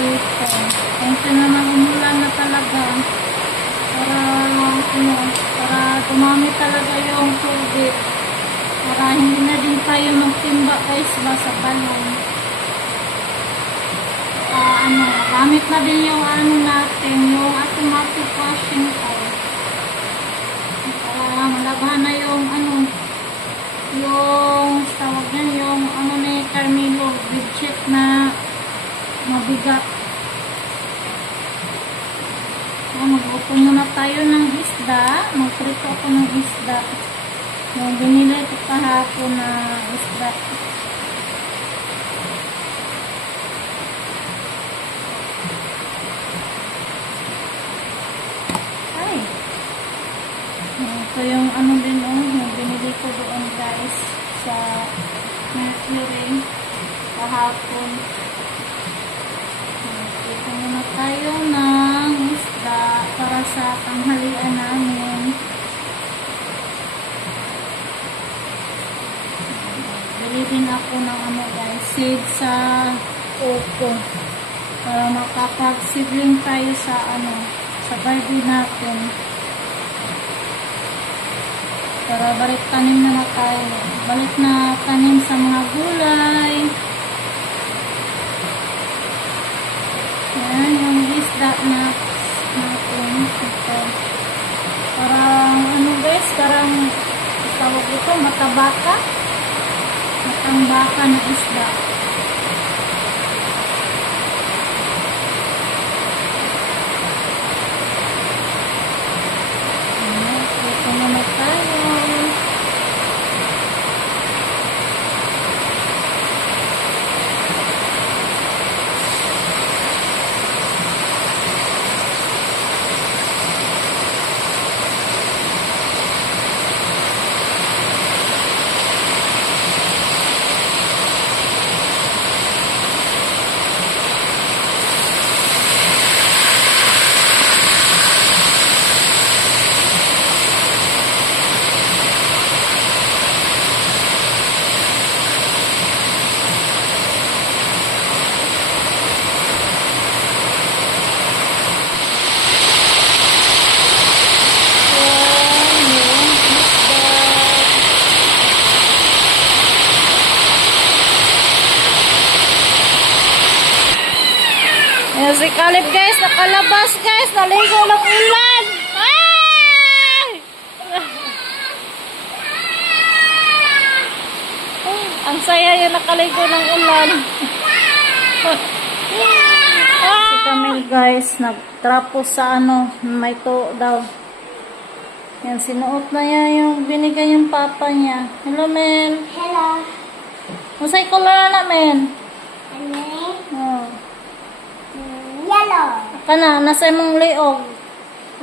dito. Thank you naman, umulan na talaga. Para dumami talaga yung tubig. Para hindi na din tayo magtimba guys ba sa balon. Gamit na din yung natin, yung automatic washing towel. Para malabhan na yung yung tawag yan, yung ni Carmelo, big na mabigat. Mag-upo muna tayo ng isda. Magprito ako ng isda. Yung binili ko kahapon na isda. Ay! Ito yung din yung binili ko doon guys sa Mercury kahapon. Magprito muna tayo ng isda para sa tanghalian namin. Bili din ako ng guys, seed sa coco para makapag-seedling tayo sa sa garden natin. Para balik tanim na tayo. Balik na tanim sa mga gulay. Yan yung isda na natin. Ito. Parang guys, parang tawag ito, matabaka. Matambaka na isda. Ito naman tayo. Si Caleb guys, nakalabas guys, naligo ng ulan. Ay! Ang saya yung nakaligo ng ulan. Si Camille guys, nagtrapo sa may to daw. Yan, sinuot na niya yung binigay yung papa niya. Hello, Mel. Hello. Masay color na, Mel. Oh. Yellow. Kana, nasa imong liog.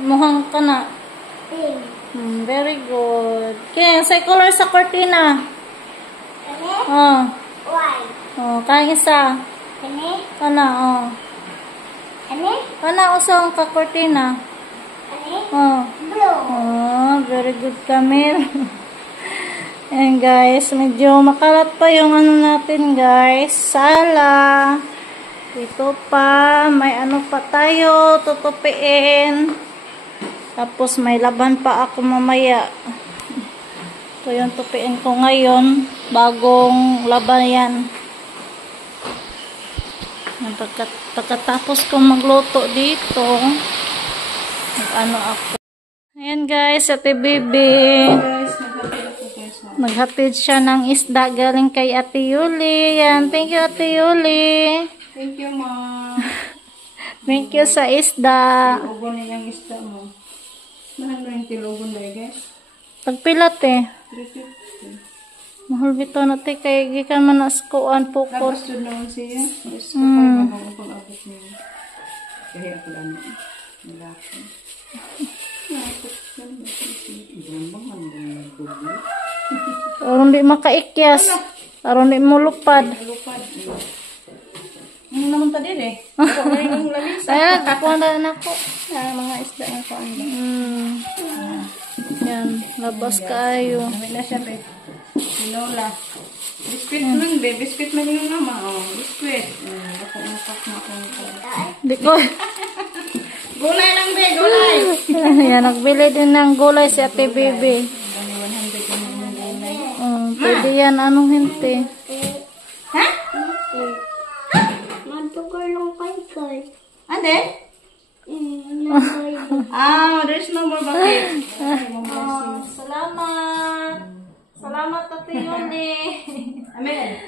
Muhang kana. Pink. Very good. Okay, sa color sa cortina. Kani? Oh. White. Oh, kaya isa. Kani? Kana, oh. Kani? Kana, usong ka cortina. Kani? Oh. Blue. Oh, very good, Camille. Ayan, guys. Medyo makalat pa yung natin, guys. Sala. Ito pa, may pa tayo, tutupiin. Tapos may laban pa ako mamaya. Ito yung tupiin ko ngayon. Bagong laban yan. Pagkatapos kong magluto dito, ako. Ayan guys, Ate Bibi. Maghatid siya ng isda galing kay Ate Yuli. Yan, thank you Ate Yuli. Thank you, Ma. Thank you sa isda. Tilogon na yung isda mo. Mahal na yung tilogon na guys. Tagpilat 350. Mahal bito na kay gikan man askuan pukot. Nabasod naman siya. Mas kapag ako pag-abot niya. Kaya ako lang nila ako. Aron di makaikyas. Aron di mo lupad. Lupad. Ano naman ta din Ako na yung lamisa. Ayan, ako na ako. Mga isda na ko. Yan, labas kayo. Namin na siya, be. Sinola. Biscuit lang, be. Biscuit man yung nama. Biscuit. Ako upak na ako. Di ko. Gulay lang, be. Gulay. Yan, nagbili din ng gulay si Ate Bibi. Pwede yan, anong hindi. Ha? Matugar lang kay. Ande? There's no more bucket. Salamat. Salamat, Ate Yuli. Amen.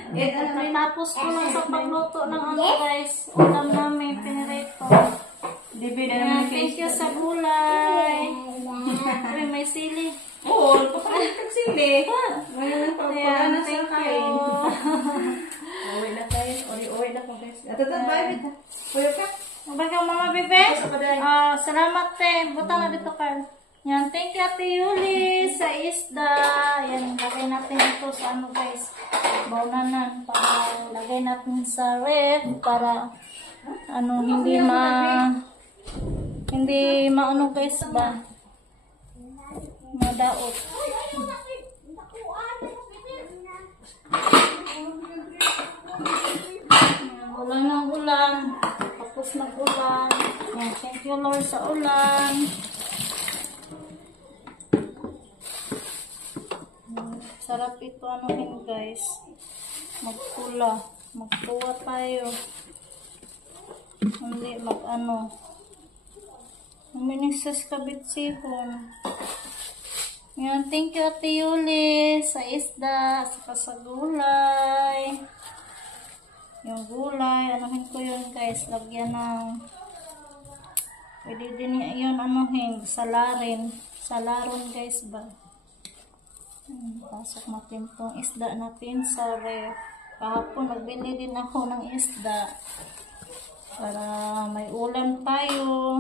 Tapos ko lang sa pagluto ng ano, guys. Ulam namin, pinirito. Dibi na Yan, naman thank you sa gulay. Siyempre, may sili. Oo, papalit kang sili. Wala nang pagpagana sa Thank kain. you. Uwi na tayo. Uwi na ko, guys. Atatad, bye. Puyo ka. Baga, Mama Bebe. Sa kaday. Salamat, te. Buta na dito, Carl. Yan, thank you, Ate Yuli, sa isda. Yan, lagay natin ito sa ano, guys. Baunanan. Para lagay natin sa ref. Para, ano, hindi maano, guys, ba? Madaot. Ulan ng ulan. Tapos ng ulan. Yan, thank you, Lord, sa ulan. Sarap ito, anuhin, guys. Magpula. Magpuwa tayo. Hindi, mag-ano. Uminisas kabit sihon. Yan, thank you, Ate Yuli, sa isda, sa gulay. Yung gulay, anuhin ko yun, guys. Lagyan ng, pwede din yun, anuhin, salarin. Salaron, guys, ba? Pasok natin itong isda natin sa ref. Kahapon, nagbili din ako ng isda. Para may ulam tayo.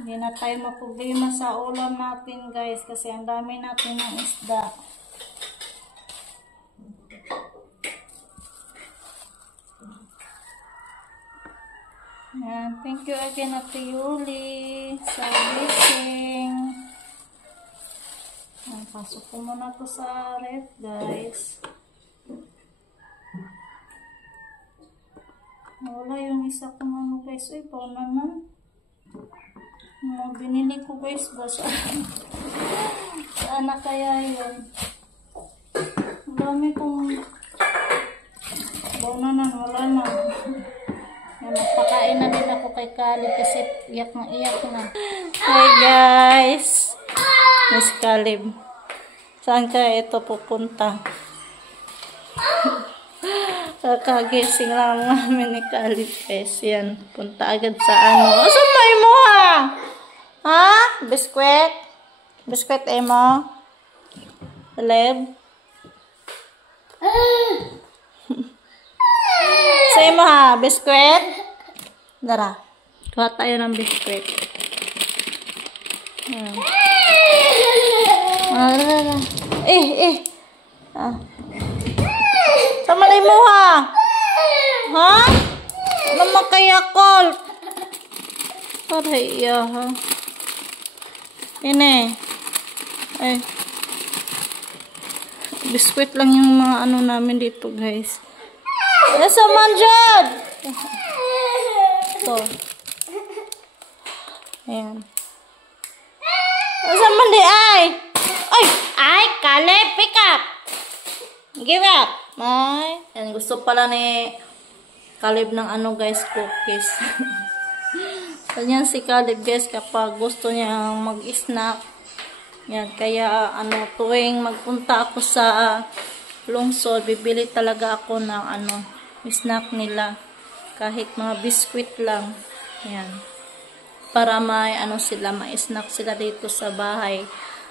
Hindi na tayo maproblema sa ulam natin, guys. Kasi ang dami natin ng isda. Yan. Thank you again, Ate Yuli, sa blessing. Yan. Pasok ko muna to sa ref, guys. Wala yung isa kong ano, guys. Uy, paano naman? Mga binili ko, guys, ba? Saan na kaya yun? Ang dami kong baunanan, wala na. Yan, magpakain na din ako kay Kali kasi iyak na. Hi, guys. Miss Kalib. Saan kaya ito pupunta? Kakagising lang namin ni Kalib, guys. Yan, punta agad sa ano. Sumay mo, ha? Ha? Biskwit? Biskwit, mo? Kalib? Say mo, ha? Biskwit? Dara. Kuha tayo ng biskwit. Yan. Dara. Samalay mo, ha? Ha? Ano makayakol? Aray, iya, ha? Ine. Ay. Biskwit lang yung mga ano namin dito, guys. Nasa man dyan! Ito. Ayan. Nasa man di, ay! Ay, Kaleb, pick up! Give up! Ay. Yan, gusto pala ni Kaleb ng ano, guys, cookies. Ganyan si Kaleb, guys, kapag gusto niya mag-snack. Yan, kaya ano, tuwing magpunta ako sa lungsod, bibili talaga ako ng ano, snack nila. Kahit mga biskwit lang. Yan. Para may ano sila, ma-snack sila dito sa bahay.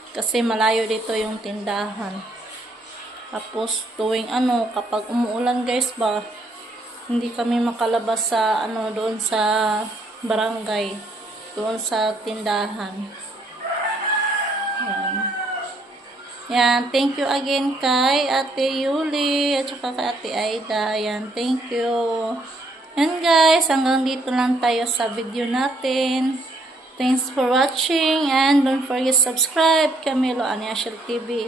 Kasi malayo dito yung tindahan. Tapos tuwing ano, kapag umuulan, guys, ba, hindi kami makalabas sa ano, doon sa barangay, doon sa tindahan. Yan. Yan, thank you again kay Ate Yuli at saka kay Ate Aida. Yan, thank you. Yan, guys, hanggang dito lang tayo sa video natin. Thanks for watching and don't forget to subscribe Camilo and Yashel TV.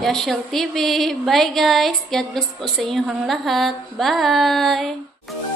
Yashel TV. Bye, guys. God bless po sa inyong lahat. Bye!